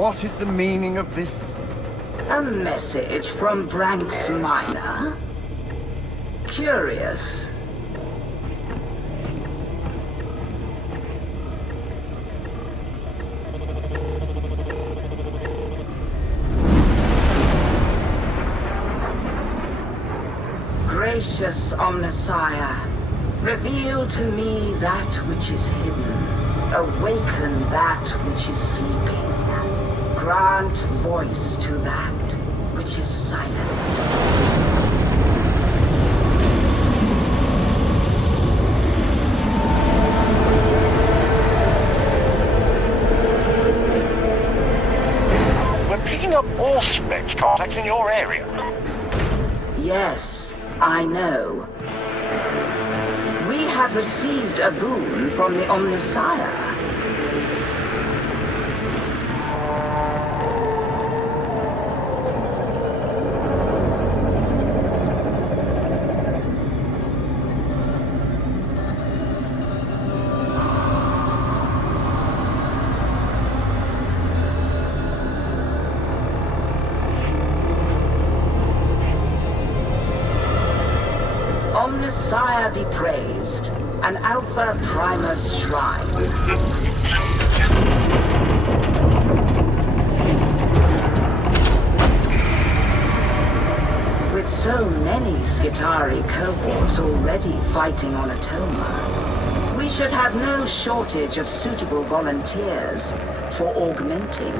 What is the meaning of this? A message from Branks Minor? Curious. Gracious Omnissiah, reveal to me that which is hidden. Awaken that which is sleeping. Grant voice to that which is silent. We're picking up all Specs contacts in your area. Yes, I know. We have received a boon from the Omnissiah. Omnissiah be praised, an Alpha Primus shrine. With so many Skitarii cohorts already fighting on Atoma, we should have no shortage of suitable volunteers for augmenting.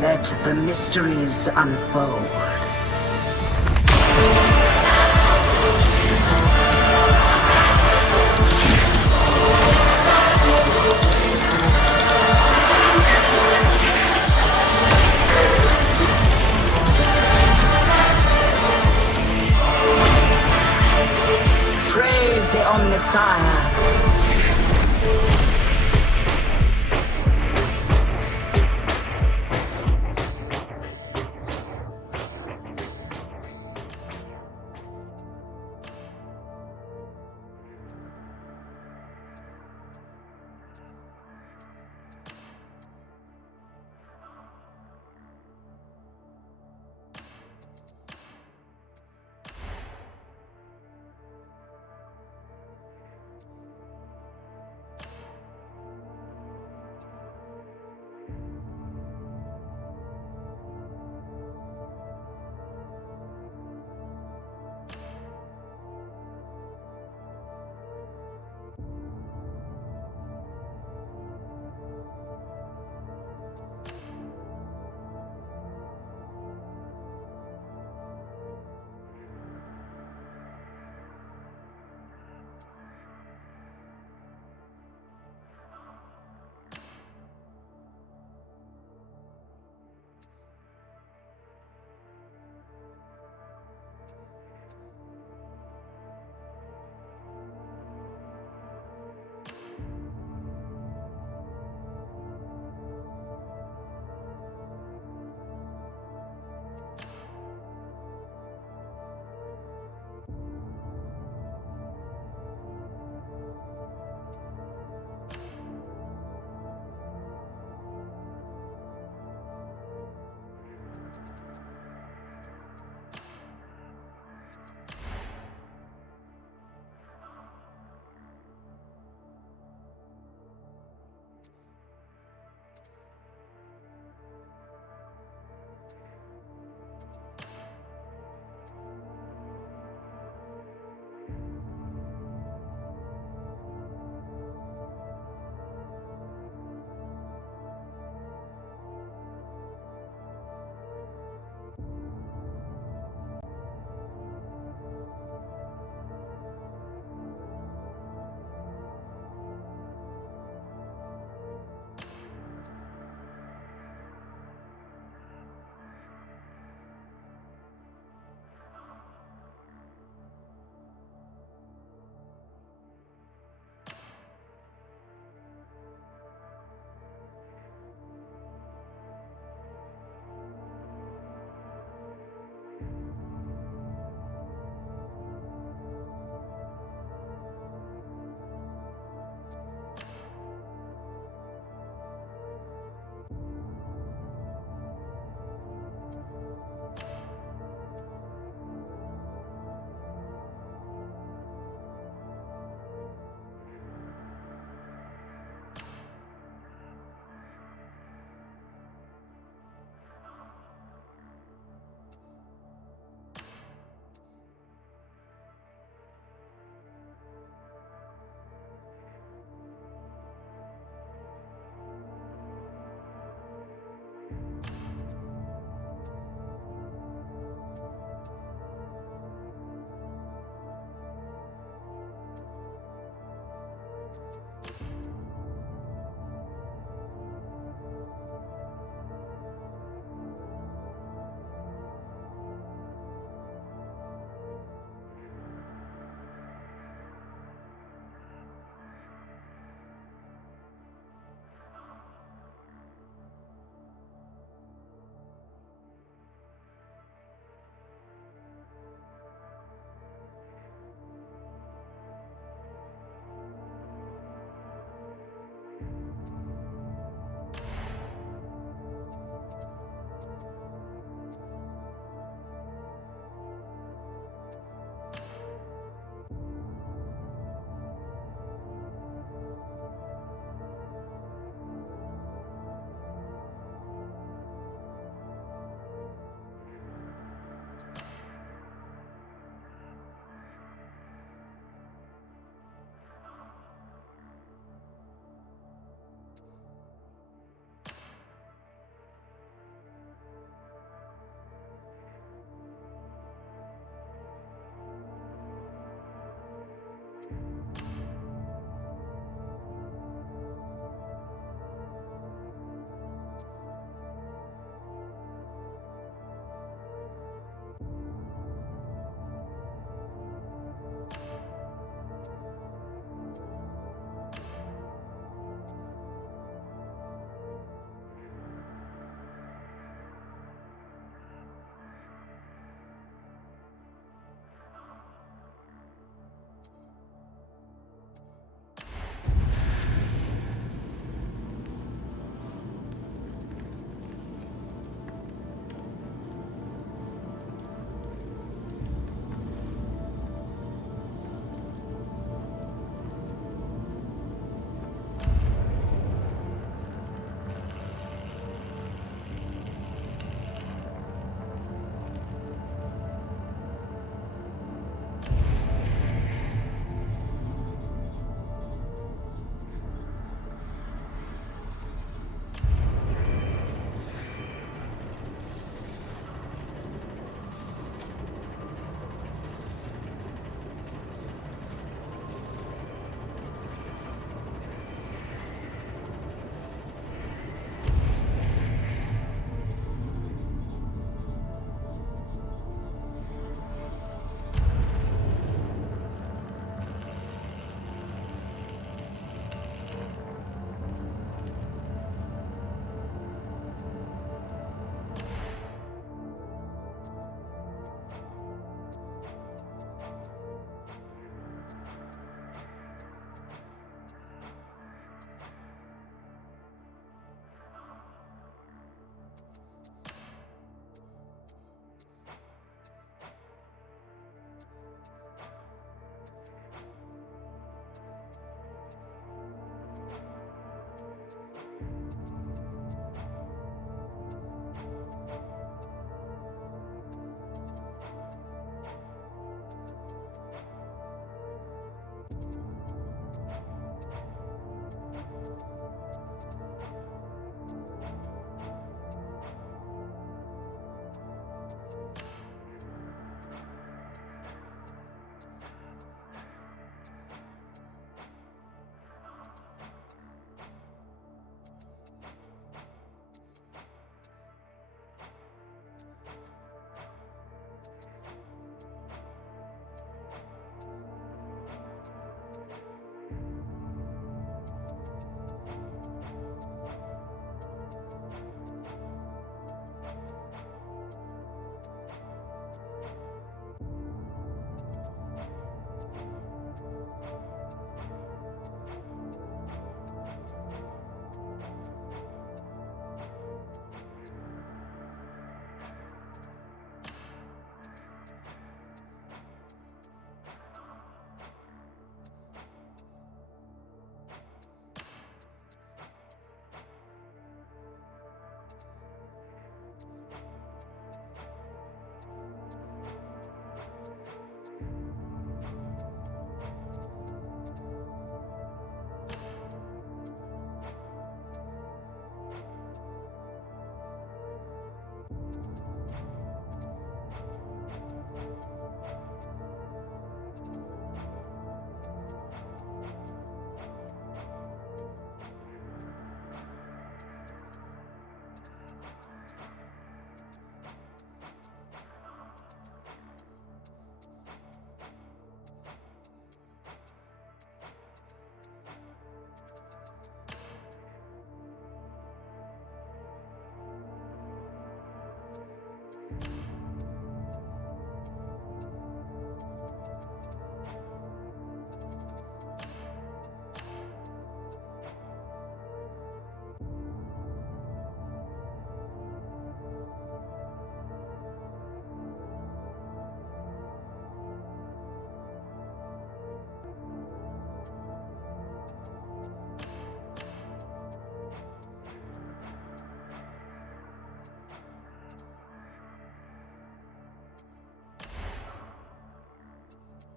Let the mysteries unfold. Praise the Omnissiah.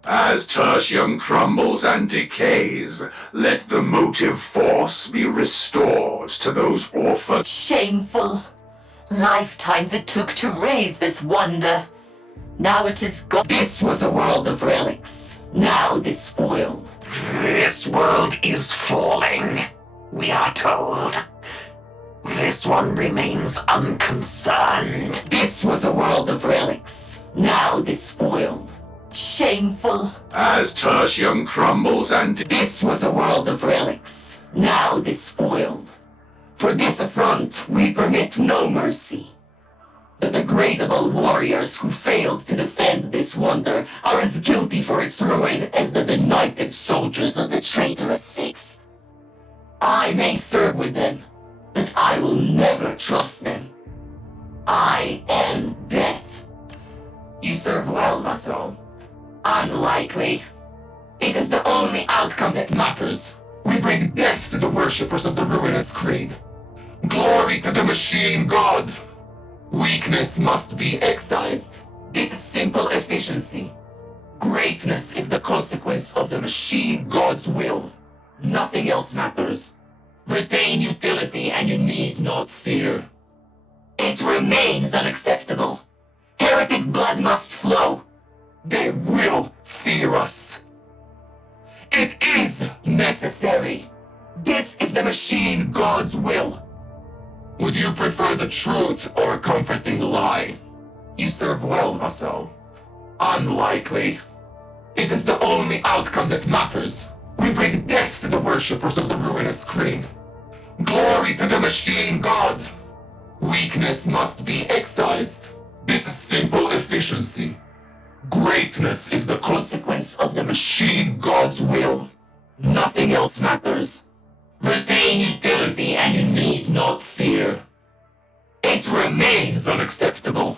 As tertium crumbles and decays, let the motive force be restored to those orphans. Shameful. Lifetimes it took to raise this wonder. Now it is gone. This was a world of relics. Now it is spoiled. This world is falling, we are told. This one remains unconcerned. This was a world of relics. Now it is spoiled. Shameful. As tertium crumbles and This was a world of relics. Now it is spoiled. For this affront we permit no mercy. The degradable warriors who failed to defend this wonder are as guilty for its ruin as the benighted soldiers of the traitorous Sixth. I may serve with them, but I will never trust them. I am death. You serve well, Vassal. Unlikely. It is the only outcome that matters. We bring death to the worshippers of the ruinous creed. Glory to the machine god. Weakness must be excised. This is simple efficiency. Greatness is the consequence of the machine god's will. Nothing else matters. Retain utility and you need not fear. It remains unacceptable. Heretic blood must flow. They will fear us. It is necessary. This is the machine god's will. Would you prefer the truth or a comforting lie? You serve well, Vassal. Unlikely. It is the only outcome that matters. We bring death to the worshippers of the ruinous creed. Glory to the machine god. Weakness must be excised. This is simple efficiency. Greatness is the consequence of the machine god's will. Nothing else matters. Retain utility and you need not fear. It remains unacceptable.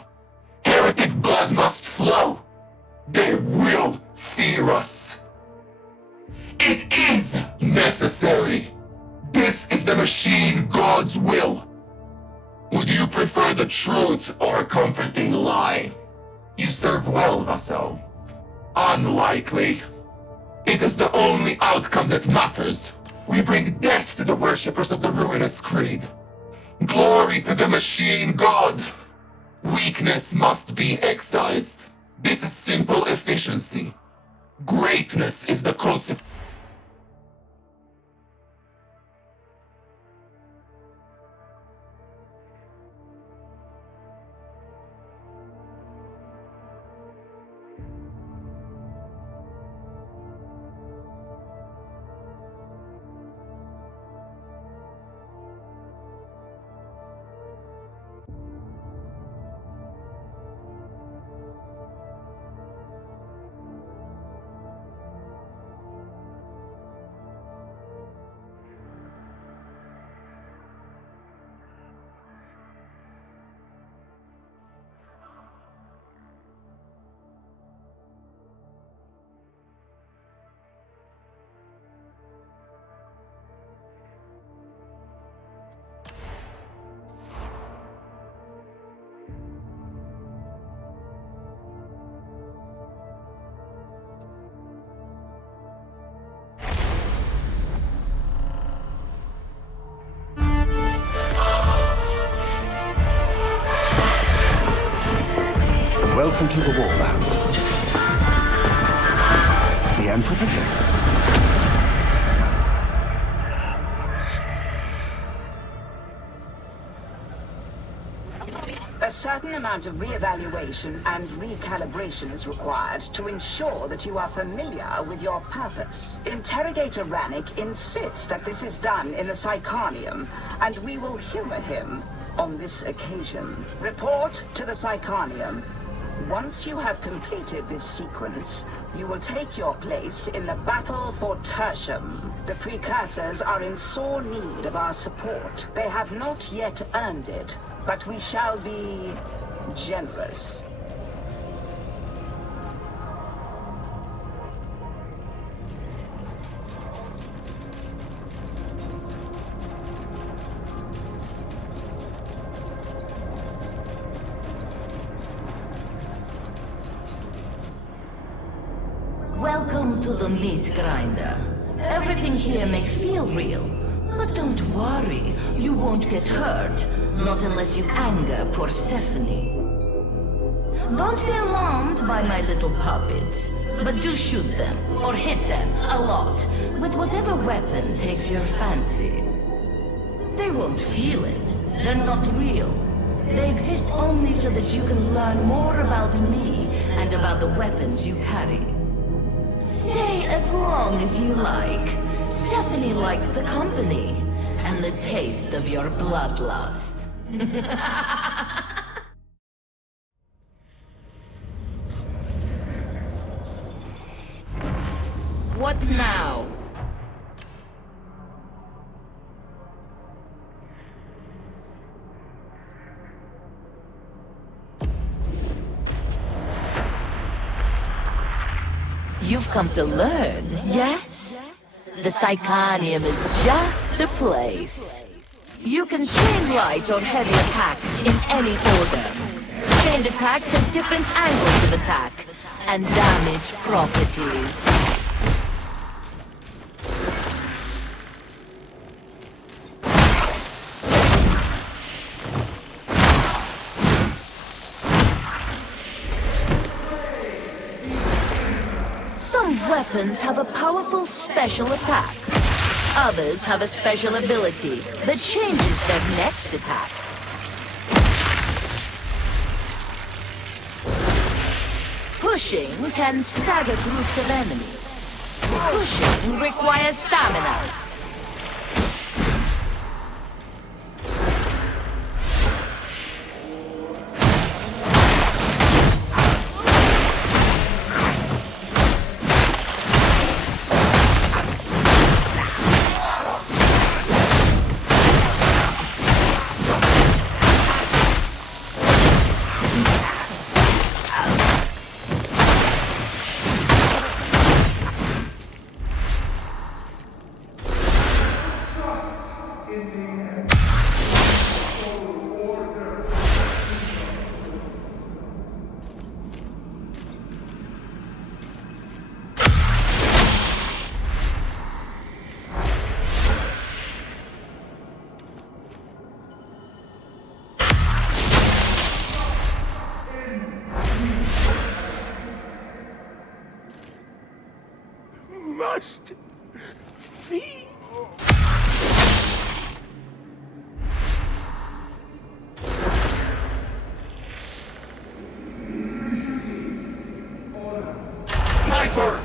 Heretic blood must flow. They will fear us. It is necessary. This is the machine god's will. Would you prefer the truth or a comforting lie? You serve well, Vassal. Unlikely. It is the only outcome that matters. We bring death to the worshippers of the ruinous creed. Glory to the machine god. Weakness must be excised. This is simple efficiency. Greatness is the consequence. Welcome to the Warbound. The Emperor protects. A certain amount of re-evaluation and recalibration is required to ensure that you are familiar with your purpose. Interrogator Rannick insists that this is done in the Psychanium, and we will humor him on this occasion. Report to the Psychanium. Once you have completed this sequence, you will take your place in the battle for Tertium. The precursors are in sore need of our support. They have not yet earned it, but we shall be generous. Welcome to the meat grinder. Everything here may feel real, but don't worry, you won't get hurt. Not unless you anger Persephone. Don't be alarmed by my little puppets, but do shoot them, or hit them, a lot, with whatever weapon takes your fancy. They won't feel it. They're not real. They exist only so that you can learn more about me and about the weapons you carry. Stay as long as you like. Stephanie likes the company and the taste of your bloodlust. What now? You've come to learn, yes? The Psychonium is just the place. You can chain light or heavy attacks in any order. Chained attacks have different angles of attack and damage properties. Some weapons have a powerful special attack. Others have a special ability that changes their next attack. Pushing can stagger groups of enemies. Pushing requires stamina. Must be. Sniper!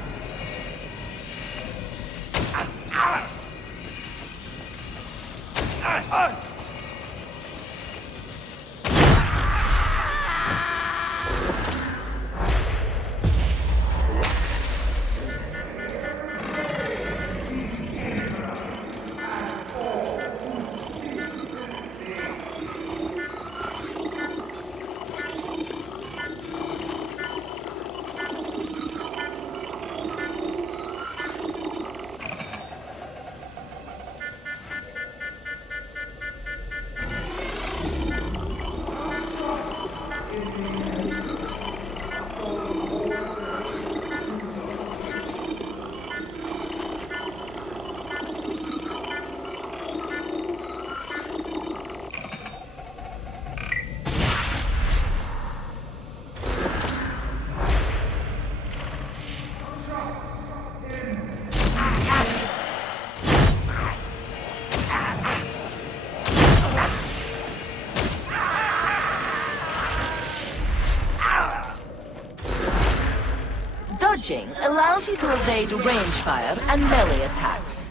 Dodging allows you to evade range fire and melee attacks.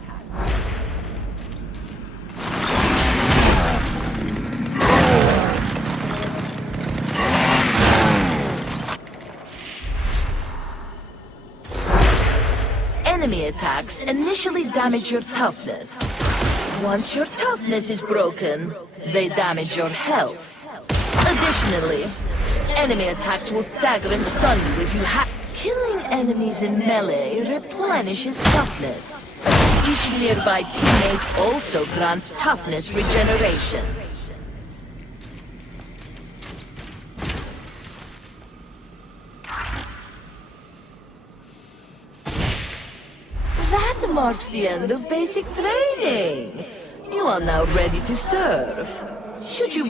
Enemy attacks initially damage your toughness. Once your toughness is broken, they damage your health. Additionally, enemy attacks will stagger and stun you if you Killing enemies in melee replenishes toughness. Each nearby teammate also grants toughness regeneration. marks the end of basic training. You are now ready to serve. Should you